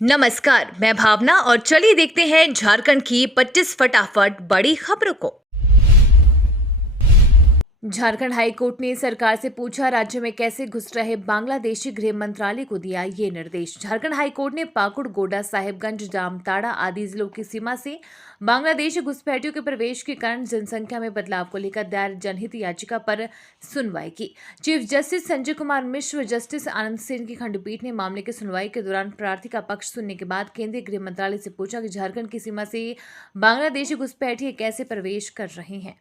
नमस्कार, मैं भावना और चलिए देखते हैं झारखंड की 25 फटाफट बड़ी खबरों को। झारखंड हाई कोर्ट ने सरकार से पूछा, राज्य में कैसे घुस रहे बांग्लादेशी। गृह मंत्रालय को दिया ये निर्देश। झारखंड हाई कोर्ट ने पाकुड़, गोड्डा, साहिबगंज, जामताड़ा आदि जिलों की सीमा से बांग्लादेशी घुसपैठियों के प्रवेश के कारण जनसंख्या में बदलाव को लेकर दायर जनहित याचिका पर सुनवाई की। Chief justice Sanjay Kumar Mishra, justice Anand Sen की खंडपीठ ने मामले की सुनवाई के दौरान प्रार्थी का पक्ष सुनने के बाद केंद्रीय गृह मंत्रालय से पूछा कि झारखंड की सीमा से बांग्लादेशी घुसपैठिए कैसे प्रवेश कर रहे हैं।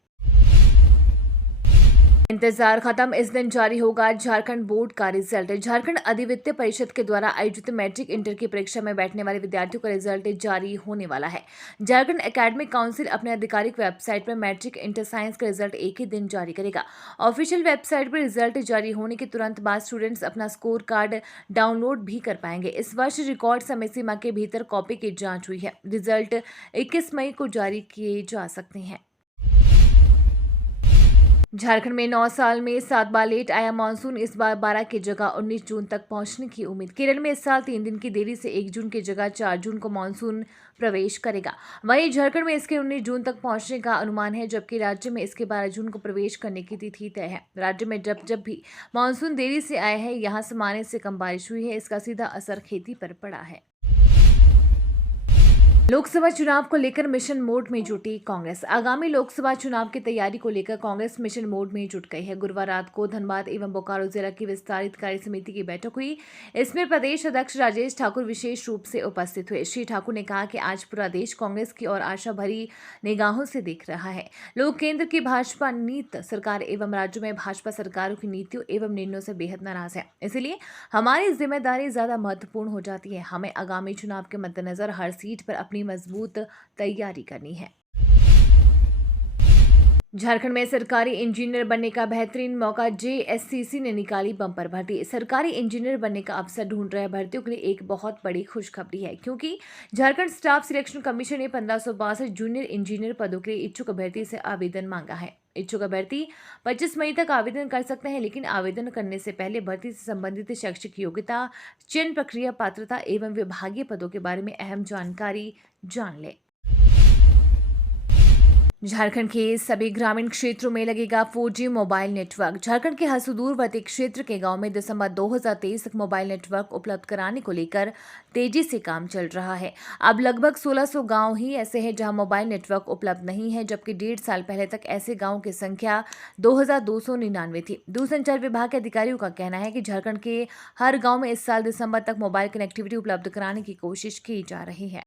इंतजार खत्म, इस दिन जारी होगा झारखंड बोर्ड का रिजल्ट। झारखंड अधिविद्य परिषद के द्वारा आयोजित मैट्रिक इंटर की परीक्षा में बैठने वाले विद्यार्थियों का रिजल्ट जारी होने वाला है। झारखंड एकेडमिक काउंसिल अपने आधिकारिक वेबसाइट पर मैट्रिक इंटर साइंस का रिजल्ट एक ही दिन जारी करेगा। ऑफिशियल वेबसाइट पर रिजल्ट जारी होने के तुरंत बाद स्टूडेंट्स अपना स्कोर कार्ड डाउनलोड भी कर पाएंगे। इस वर्ष रिकॉर्ड समय सीमा के भीतर कॉपी की जाँच हुई है। रिजल्ट 21 मई को जारी किए जा सकते हैं। झारखंड में 9 साल में 7 बार लेट आया मानसून, इस बार 12 की जगह 19 जून तक पहुंचने की उम्मीद। केरल में इस साल 3 दिन की देरी से 1 जून की जगह 4 जून को मानसून प्रवेश करेगा। वहीं झारखंड में इसके 19 जून तक पहुंचने का अनुमान है, जबकि राज्य में इसके 12 जून को प्रवेश करने की तिथि तय है। राज्य में जब भी मानसून देरी से आया है, यहाँ सामान्य से कम बारिश हुई है। इसका सीधा असर खेती पर पड़ा है। लोकसभा चुनाव को लेकर मिशन मोड में जुटी कांग्रेस। आगामी लोकसभा चुनाव की तैयारी को लेकर कांग्रेस मिशन मोड में जुट गई है। गुरुवार रात को धनबाद एवं बोकारो जिला की विस्तारित कार्य समिति की बैठक हुई। इसमें प्रदेश अध्यक्ष राजेश ठाकुर विशेष रूप से उपस्थित हुए। श्री ठाकुर ने कहा कि आज पूरा देश कांग्रेस की ओर आशा भरी निगाहों से देख रहा है। लोग केंद्र की भाजपा नीत सरकार एवं राज्य में भाजपा सरकारों की नीतियों एवं निर्णयों से बेहद नाराज है। इसलिए हमारी जिम्मेदारी ज्यादा महत्वपूर्ण हो जाती है। हमें आगामी चुनाव के मद्देनजर हर सीट पर अपनी मजबूत तैयारी करनी है। झारखंड में सरकारी इंजीनियर बनने का बेहतरीन मौका, जेएससीसी ने निकाली बम्पर भर्ती। सरकारी इंजीनियर बनने का अवसर ढूंढ रहे भर्तियों के लिए एक बहुत बड़ी खुशखबरी है, क्योंकि झारखंड स्टाफ सिलेक्शन कमीशन ने 1562 जूनियर इंजीनियर पदों के लिए इच्छुक अभ्यर्थी से आवेदन मांगा है। इच्छुक अभ्यर्थी 25 मई तक आवेदन कर सकते हैं, लेकिन आवेदन करने से पहले भर्ती से संबंधित शैक्षिक योग्यता, चयन प्रक्रिया, पात्रता एवं विभागीय पदों के बारे में अहम जानकारी जान लें। झारखंड के सभी ग्रामीण क्षेत्रों में लगेगा 4G मोबाइल नेटवर्क। झारखंड के हर सुदूरवर्ती क्षेत्र के गांव में दिसंबर 2023 तक मोबाइल नेटवर्क उपलब्ध कराने को लेकर तेजी से काम चल रहा है। अब लगभग 1600 गांव ही ऐसे हैं जहां मोबाइल नेटवर्क उपलब्ध नहीं है, जबकि 1.5 साल पहले तक ऐसे गांवों की संख्या 2299 थी। दूरसंचार विभाग के अधिकारियों का कहना है कि झारखंड के हर गाँव में इस साल दिसंबर तक मोबाइल कनेक्टिविटी उपलब्ध कराने की कोशिश की जा रही है।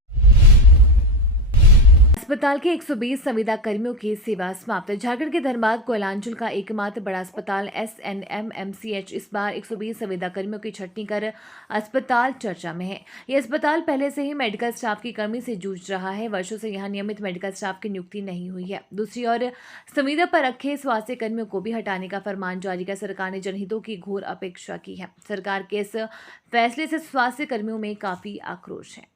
अस्पताल के 120 संविदा कर्मियों की सेवा समाप्त। झारखंड के धनबाद कोयलांचल का एकमात्र बड़ा अस्पताल SNMMCH इस बार 120 संविदा कर्मियों की छंटनी कर अस्पताल चर्चा में है। यह अस्पताल पहले से ही मेडिकल स्टाफ की कमी से जूझ रहा है। वर्षों से यहां नियमित मेडिकल स्टाफ की नियुक्ति नहीं हुई है। दूसरी ओर संविदा पर रखे स्वास्थ्य कर्मियों को भी हटाने का फरमान जारी कर सरकार ने जनहितों की घोर अपेक्षा की है। सरकार के इस फैसले से स्वास्थ्य कर्मियों में काफी आक्रोश है।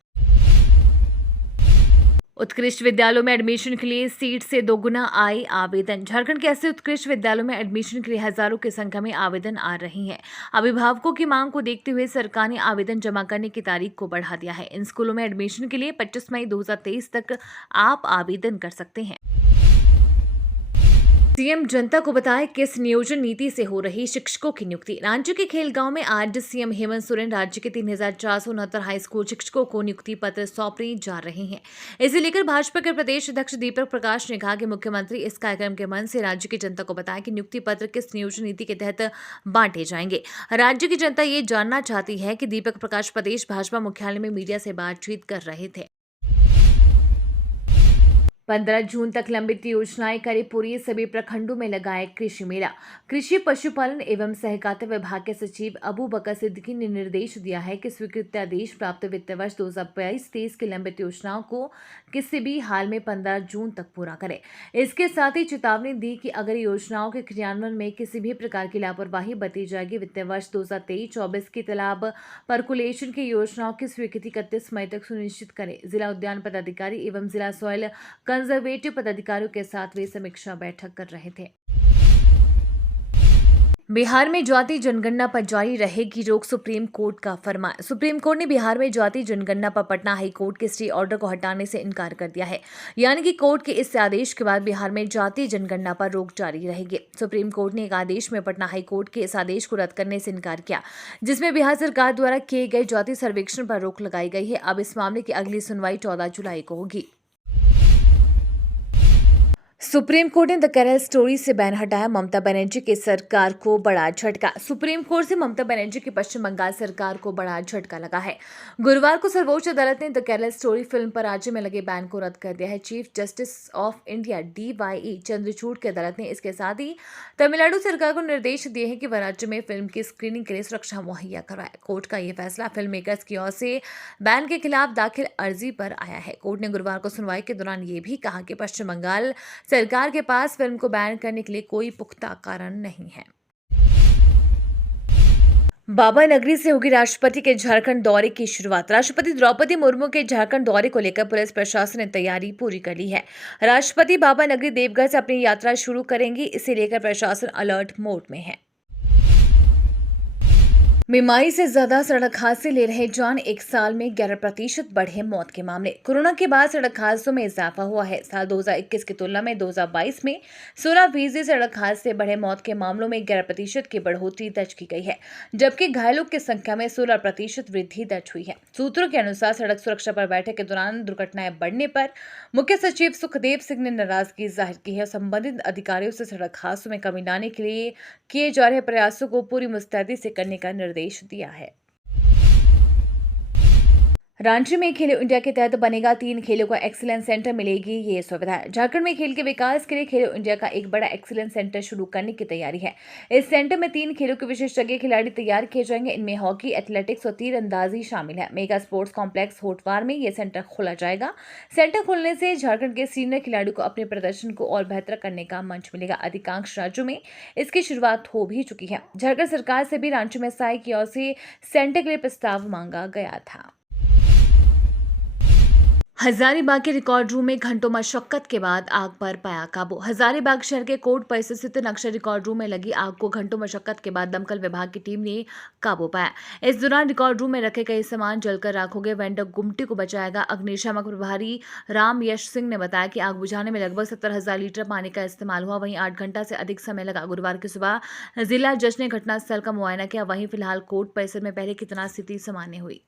उत्कृष्ट विद्यालयों में एडमिशन के लिए सीट से दोगुना आए आवेदन। झारखंड के 80 उत्कृष्ट विद्यालयों में एडमिशन के लिए हजारों की संख्या में आवेदन आ रहे हैं। अभिभावकों की मांग को देखते हुए सरकार ने आवेदन जमा करने की तारीख को बढ़ा दिया है। इन स्कूलों में एडमिशन के लिए 25 मई 2023 तक आप आवेदन कर सकते हैं। सीएम जनता को बताएं किस नियोजन नीति से हो रही शिक्षकों की नियुक्ति। रांची के खेलगांव में आज सीएम हेमंत सोरेन राज्य के 3469 हाई स्कूल शिक्षकों को नियुक्ति पत्र सौंपने जा रहे हैं। इसे लेकर भाजपा के प्रदेश अध्यक्ष दीपक प्रकाश ने कहा कि मुख्यमंत्री इस कार्यक्रम के मन से राज्य की जनता को बताएं कि नियुक्ति पत्र किस नियोजन नीति के तहत बांटे जाएंगे। राज्य की जनता ये जानना चाहती है कि दीपक प्रकाश प्रदेश भाजपा मुख्यालय में मीडिया से बातचीत कर रहे थे। 15 जून तक लंबित योजनाएं करे पूरी, सभी प्रखंडों में लगाए कृषि मेला। कृषि पशुपालन एवं सहकारिता विभाग के सचिव अबू बकर सिद्दीकी ने निर्देश दिया है कि स्वीकृतादेश प्राप्त वित्त वर्ष 2022-23 की लंबित योजनाओं को किसी भी हाल में 15 जून तक पूरा करें। इसके साथ ही चेतावनी दी कि अगर योजनाओं के क्रियान्वयन में किसी भी प्रकार की लापरवाही बरती जाएगी, वित्त वर्ष 2023-24 की तालाब परकुलेशन की योजनाओं की स्वीकृति 31 मई तक सुनिश्चित करें। जिला उद्यान पदाधिकारी एवं जिला सॉइल कंजर्वेटिव पदाधिकारियों के साथ वे समीक्षा बैठक कर रहे थे। बिहार में जाति जनगणना पर जारी रहेगी रोक, सुप्रीम कोर्ट का फरमान। सुप्रीम कोर्ट ने बिहार में जाति जनगणना पर पटना हाई कोर्ट के स्टे ऑर्डर को हटाने से इनकार कर दिया है। यानी कि कोर्ट के इस आदेश के बाद बिहार में जाति जनगणना पर रोक जारी रहेगी। सुप्रीम कोर्ट ने एक आदेश में पटना हाई कोर्ट के इस आदेश को रद्द करने से इनकार किया, जिसमें बिहार सरकार द्वारा किए गए जाति सर्वेक्षण पर रोक लगाई गई है। अब इस मामले की अगली सुनवाई 14 जुलाई को होगी। सुप्रीम कोर्ट ने द केरल स्टोरी से बैन हटाया, ममता बनर्जी की सरकार को बड़ा झटका। सुप्रीम कोर्ट से ममता बनर्जी की पश्चिम बंगाल सरकार को बड़ा झटका लगा है। गुरुवार को सर्वोच्च अदालत ने द केरल स्टोरी फिल्म पर राज्य में लगे बैन को रद्द कर दिया है। Chief justice of India DYE Chandrachud की अदालत ने इसके साथ ही तमिलनाडु सरकार को निर्देश दिए हैं कि वह राज्य में फिल्म की स्क्रीनिंग के लिए सुरक्षा मुहैया करवाए। कोर्ट का यह फैसला फिल्म मेकर्स की ओर से बैन के खिलाफ दाखिल अर्जी पर आया है। कोर्ट ने गुरुवार को सुनवाई के दौरान ये भी कहा कि पश्चिम बंगाल सरकार के पास फिल्म को बैन करने के लिए कोई पुख्ता कारण नहीं है। बाबा नगरी से होगी राष्ट्रपति के झारखंड दौरे की शुरुआत। राष्ट्रपति द्रौपदी मुर्मू के झारखंड दौरे को लेकर पुलिस प्रशासन ने तैयारी पूरी कर ली है। राष्ट्रपति बाबा नगरी देवघर से अपनी यात्रा शुरू करेंगी, इसे लेकर प्रशासन अलर्ट मोड में है। बीमारी से ज्यादा सड़क हादसे ले रहे जान, एक साल में 11% बढ़े मौत के मामले। कोरोना के बाद सड़क हादसों में इजाफा हुआ है। साल 2021 की तुलना में 2022 में 16% सड़क हादसे बढ़े। मौत के मामलों में 11% की बढ़ोतरी दर्ज की गई है, जबकि घायलों की संख्या में 16% वृद्धि दर्ज हुई है। सूत्रों के अनुसार सड़क सुरक्षा पर बैठक के दौरान दुर्घटनाएं बढ़ने पर मुख्य सचिव सुखदेव सिंह ने नाराजगी जाहिर की है। संबंधित अधिकारियों से सड़क हादसों में कमी लाने के लिए किए जा रहे प्रयासों को पूरी मुस्तैदी से करने का निर्देश दिया है। रांची में खेलो इंडिया के तहत बनेगा 3 खेलों का एक्सीलेंस सेंटर, मिलेगी ये सुविधा। झारखंड में खेल के विकास के लिए खेलो इंडिया का एक बड़ा एक्सीलेंस सेंटर शुरू करने की तैयारी है। इस सेंटर में 3 खेलों के विशेषज्ञ खिलाड़ी तैयार किए जाएंगे। इनमें हॉकी, एथलेटिक्स और तीरंदाजी शामिल है। मेगा स्पोर्ट्स कॉम्प्लेक्स होटवार में यह सेंटर खोला जाएगा। सेंटर खोलने से झारखंड के सीनियर खिलाड़ियों को अपने प्रदर्शन को और बेहतर करने का मंच मिलेगा। अधिकांश राज्यों में इसकी शुरुआत हो भी चुकी है। झारखंड सरकार से भी रांची में साई की ओर से सेंटर के लिए प्रस्ताव मांगा गया था। हजारीबाग के रिकॉर्ड रूम में घंटों मशक्कत के बाद आग पर पाया काबू। हजारीबाग शहर के कोर्ट परिसर स्थित नक्शा रिकॉर्ड रूम में लगी आग को घंटों मशक्कत के बाद दमकल विभाग की टीम ने काबू पाया। इस दौरान रिकॉर्ड रूम में रखे कई सामान जलकर राख हो गए। वेंडर गुमटी को बचाया गया। अग्निशामक प्रभारी राम यश सिंह ने बताया कि आग बुझाने में लगभग 70,000 लीटर पानी का इस्तेमाल हुआ। वहीं 8 घंटा से अधिक समय लगा। गुरुवार की सुबह जिला जज ने घटनास्थल का मुआयना किया। वहीं फिलहाल कोर्ट परिसर में पहले की तरह स्थिति सामान्य हुई।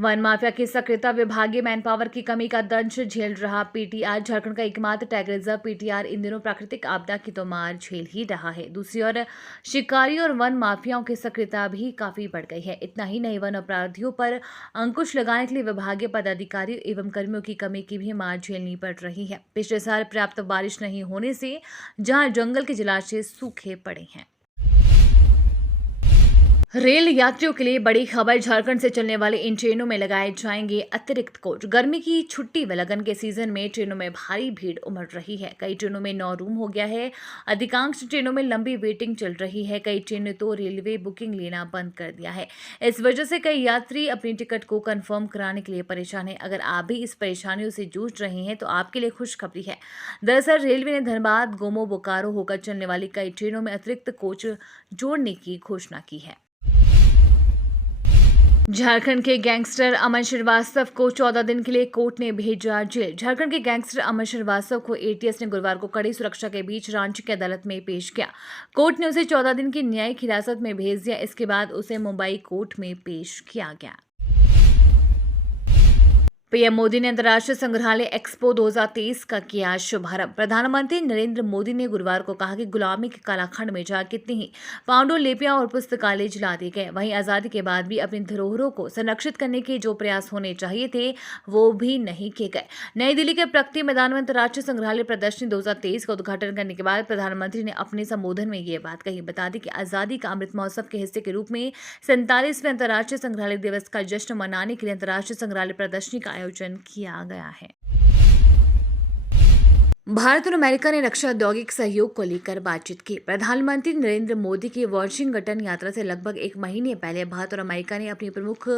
वन माफिया की सक्रियता, विभागीय मैनपावर की कमी का दंश झेल रहा PTR। झारखंड का एकमात्र टाइगर रिजर्व PTR इन दिनों प्राकृतिक आपदा की तो मार झेल ही रहा है। दूसरी ओर शिकारी और वन माफियाओं की सक्रियता भी काफी बढ़ गई है। इतना ही नहीं, वन अपराधियों पर अंकुश लगाने के लिए विभागीय पदाधिकारियों एवं कर्मियों की कमी की भी मार झेलनी पड़ रही है। पिछले साल पर्याप्त बारिश नहीं होने से जहां जंगल के जलाशय सूखे पड़े हैं। रेल यात्रियों के लिए बड़ी खबर, झारखंड से चलने वाली इन ट्रेनों में लगाए जाएंगे अतिरिक्त कोच। गर्मी की छुट्टी व लगन के सीजन में ट्रेनों में भारी भीड़ उमड़ रही है। कई ट्रेनों में 9 रूम हो गया है। अधिकांश ट्रेनों में लंबी वेटिंग चल रही है। कई ट्रेनें तो रेलवे बुकिंग लेना बंद कर दिया है। इस वजह से कई यात्री अपनी टिकट को कंफर्म कराने के लिए परेशान है। अगर आप भी इस परेशानियों से जूझ रहे हैं तो आपके लिए खुशखबरी है। दरअसल रेलवे ने धनबाद, गोमो, बोकारो होकर चलने वाली कई ट्रेनों में अतिरिक्त कोच जोड़ने की घोषणा की है। झारखंड के गैंगस्टर अमन श्रीवास्तव को 14 दिन के लिए कोर्ट ने भेजा जेल। झारखंड के गैंगस्टर अमन श्रीवास्तव को ATS ने गुरुवार को कड़ी सुरक्षा के बीच रांची की अदालत में पेश किया। कोर्ट ने उसे 14 दिन की न्यायिक हिरासत में भेज दिया। इसके बाद उसे मुंबई कोर्ट में पेश किया गया। पीएम मोदी ने अंतर्राष्ट्रीय संग्रहालय एक्सपो 2023 का किया शुभारंभ। प्रधानमंत्री नरेंद्र मोदी ने गुरुवार को कहा कि गुलामी के कालाखंड में जहां कितनी ही पांडुलिपियां और पुस्तकालय जला दिए गए, वहीं आजादी के बाद भी अपनी धरोहरों को संरक्षित करने के जो प्रयास होने चाहिए थे वो भी नहीं किए गए। नई दिल्ली के प्रगति मैदान में अंतर्राष्ट्रीय संग्रहालय प्रदर्शनी 2023 का उद्घाटन करने के बाद प्रधानमंत्री ने अपने संबोधन में ये बात कही। बता दें कि आजादी का अमृत महोत्सव के हिस्से के रूप में 47वें अंतर्राष्ट्रीय संग्रहालय दिवस का जश्न मनाने के लिए अंतर्राष्ट्रीय संग्रहालय प्रदर्शनी का आयोजन किया गया है। भारत और अमेरिका ने रक्षा औद्योगिक सहयोग को लेकर बातचीत की। प्रधानमंत्री नरेंद्र मोदी की वाशिंगटन यात्रा से लगभग एक महीने पहले भारत और अमेरिका ने अपनी प्रमुख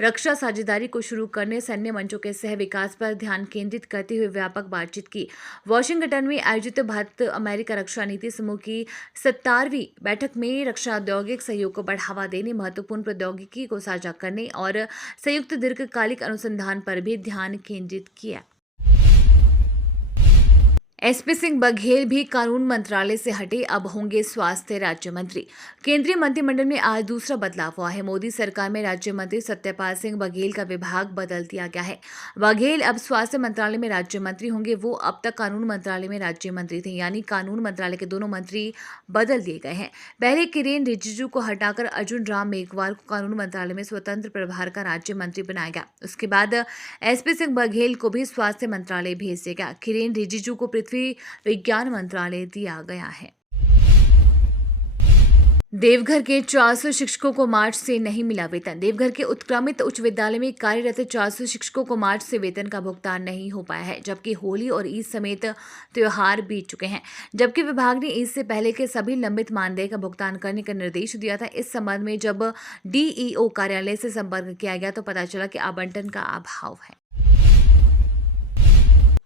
रक्षा साझेदारी को शुरू करने, सैन्य मंचों के सह विकास पर ध्यान केंद्रित करते हुए व्यापक बातचीत की। वाशिंगटन में आयोजित भारत अमेरिका रक्षा नीति समूह की 17वीं बैठक में रक्षा औद्योगिक सहयोग को बढ़ावा देने, महत्वपूर्ण प्रौद्योगिकी को साझा करने और संयुक्त दीर्घकालिक अनुसंधान पर भी ध्यान केंद्रित किया। एसपी सिंह बघेल भी कानून मंत्रालय से हटे, अब होंगे स्वास्थ्य राज्य मंत्री। केंद्रीय मंत्रिमंडल में आज दूसरा बदलाव हुआ है। मोदी सरकार में राज्य मंत्री सत्यपाल सिंह बघेल का विभाग बदल दिया गया है। बघेल अब स्वास्थ्य मंत्रालय में राज्य मंत्री होंगे। वो अब तक कानून मंत्रालय में राज्य मंत्री थे, यानी कानून मंत्रालय के दोनों मंत्री बदल दिए गए हैं। पहले किरेन रिजिजू को हटाकर अर्जुन राम मेघवाल को कानून मंत्रालय में स्वतंत्र प्रभार का राज्य मंत्री बनाया गया। उसके बाद एसपी सिंह बघेल को भी स्वास्थ्य मंत्रालय भेज दिया गया। किरेन रिजिजू को विज्ञान मंत्रालय दिया गया है। देवघर के 400 शिक्षकों को मार्च से नहीं मिला वेतन। देवघर के उत्क्रमित उच्च विद्यालय में कार्यरत 400 शिक्षकों को मार्च से वेतन का भुगतान नहीं हो पाया है, जबकि होली और ईद समेत त्योहार बीत चुके हैं। जबकि विभाग ने ईद से पहले के सभी लंबित मानदेय का भुगतान करने का निर्देश दिया था। इस संबंध में जब डीईओ कार्यालय से संपर्क किया गया तो पता चला कि आवंटन का अभाव है।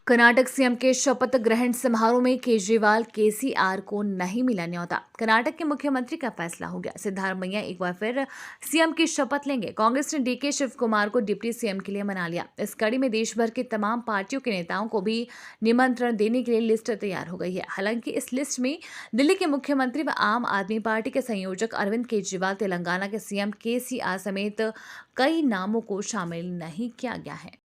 कर्नाटक सीएम के शपथ ग्रहण समारोह में केजरीवाल केसीआर को नहीं मिला न्योता। कर्नाटक के मुख्यमंत्री का फैसला हो गया। सिद्धारमैया एक बार फिर सीएम की शपथ लेंगे। कांग्रेस ने डीके शिव कुमार को डिप्टी सीएम के लिए मना लिया। इस कड़ी में देश भर के तमाम पार्टियों के नेताओं को भी निमंत्रण देने के लिए लिस्ट तैयार हो गई है। हालांकि इस लिस्ट में दिल्ली के मुख्यमंत्री व आम आदमी पार्टी के संयोजक अरविंद केजरीवाल, तेलंगाना के सीएम केसीआर समेत कई नामों को शामिल नहीं किया गया है।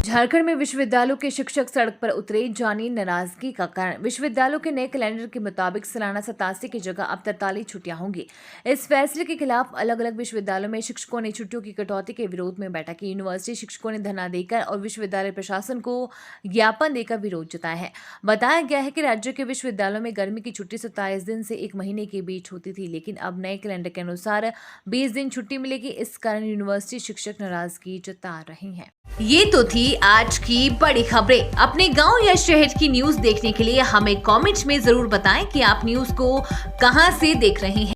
झारखंड में विश्वविद्यालयों के शिक्षक सड़क पर उतरे, जानी नाराजगी का कारण। विश्वविद्यालयों के नए कैलेंडर के मुताबिक सालाना 87 की जगह अब 43 छुट्टियां होंगी। इस फैसले के खिलाफ अलग अलग विश्वविद्यालयों में शिक्षकों ने छुट्टियों की कटौती के विरोध में बैठक की। यूनिवर्सिटी शिक्षकों ने धरना देकर और विश्वविद्यालय प्रशासन को ज्ञापन देकर विरोध जताया है। बताया गया है कि राज्य के विश्वविद्यालयों में गर्मी की छुट्टी 27 दिन से 1 महीने के बीच होती थी, लेकिन अब नए कैलेंडर के अनुसार 20 दिन छुट्टी मिलेगी। इस कारण यूनिवर्सिटी शिक्षक नाराजगी जता रहे हैं। ये तो थी आज की बड़ी खबरें। अपने गांव या शहर की न्यूज देखने के लिए हमें कमेंट्स में जरूर बताएं कि आप न्यूज को कहां से देख रहे हैं।